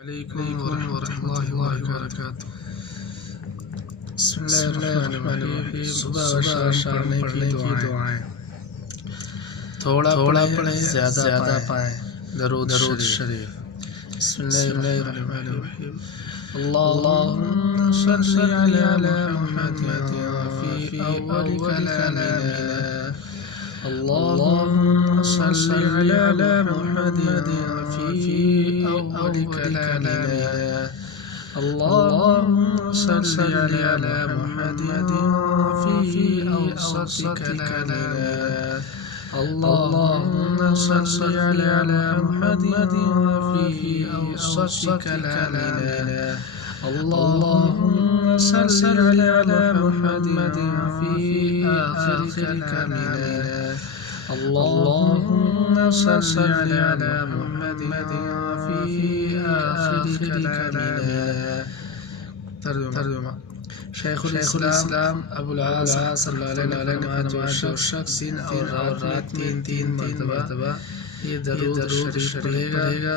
अलैकुम वरहमतुल्लाहि वबरकातुहू। बिस्मिल्लाहिर्रहमानिर्रहीम। सुबह शाम पढ़ने की दुआएं। थोड़ा पढ़े ज़्यादा पाएं। दरूद शरीफ। बिस्मिल्लाहिर्रहमानिर्रहीम। अल्लाहुम्मा सल्लि अला मुहम्मदिन फ़ी अव्वल कलामिना। अल्लाहुम्मा सल्लि अला मुहम्मदिन फ़ी अव्वल कलामिना। अल्लाहुम्मा सल्लि अला मुहम्मदिन फ़ी औसत कलामिना। अल्लाहुम्मा सल्लि अला मुहम्मदिन फ़ी औसत कलामिना। अल्लाहुम्मा सल्लि अला मुहम्मदिन फ़ी आखिर कलामिना। अल्लाहुम्मा सल्लि अला मुहम्मदिन फ़ी आखिर कलामिना। तर्जुमा। शेखुल इस्लाम अबुल आस रहमतुल्लाह अलैह ने फरमाया, जो शख्स दिन और रात में तीन मरतबा ये दरूद शरीफ पढ़ेगा,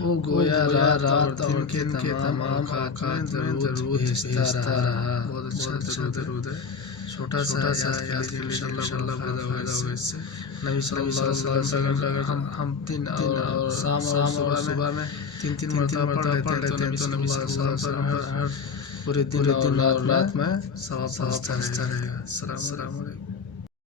वो गोया रात और दिन के तमाम औकात में दरूद भेजता रहा। बहुत अच्छा दरूद है। छोटा सा याद के लिए इंशाअल्लाह फायदा होगा इससे। नबी सल्लल्लाहु अलैहि वसल्लम हम दिन और शाम और सुबह में तीन मरतबा पढ़ लेते हैं, तो नबी सल्लल्लाहु अलैहि वसल्लम हर पूरे दिन और रात में सवाब पहुंचता रहेगा। अस्सलाम वालेकुम।